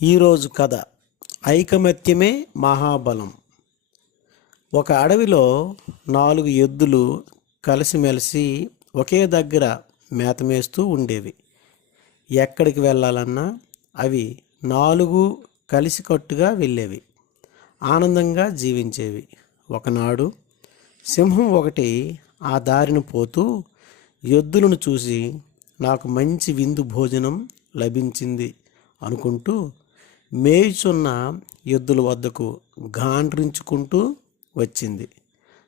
ఈరోజు కథ ఐకమత్యమే మహాబలం. ఒక అడవిలో 4 ఎద్దులు కలిసిమెలిసి ఒకే దగ్గర మేతమేస్తూ ఉండేవి. ఎక్కడికి వెళ్ళాలన్నా అవి 4 కలిసికట్టుగా వెళ్ళేవి. ఆనందంగా జీవించేవి. ఒకనాడు సింహం ఒకటి ఆ దారిన పోతూ ఎద్దులను చూసి, నాకు మంచి విందు భోజనం లభించింది అనుకుంటూ మేయుచున్న ఎద్దుల వద్దకు గాండ్రించుకుంటూ వచ్చింది.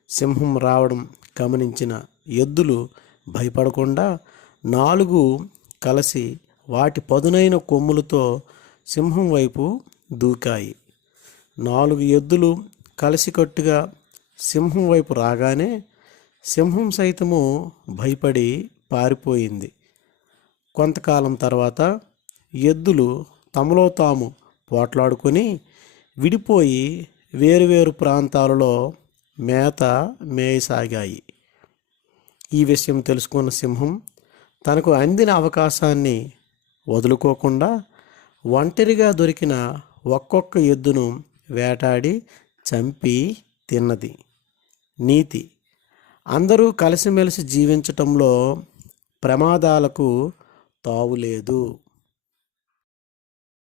సింహం రావడం గమనించిన ఎద్దులు భయపడకుండా 4 కలిసి వాటి పదునైన కొమ్ములతో సింహం వైపు దూకాయి. 4 ఎద్దులు కలిసికట్టుగా సింహం వైపు రాగానే సింహం సైతము భయపడి పారిపోయింది. కొంతకాలం తర్వాత ఎద్దులు తమలో తాము పోట్లాడుకొని విడిపోయి వేరువేరు ప్రాంతాలలో మేత మేయసాగాయి. ఈ విషయం తెలుసుకున్న సింహం తనకు అందిన అవకాశాన్ని వదులుకోకుండా ఒంటరిగా దొరికిన ఒక్కొక్క ఎద్దును వేటాడి చంపి తిన్నది. నీతి: అందరూ కలిసిమెలిసి జీవించటంలో ప్రమాదాలకు తావులేదు.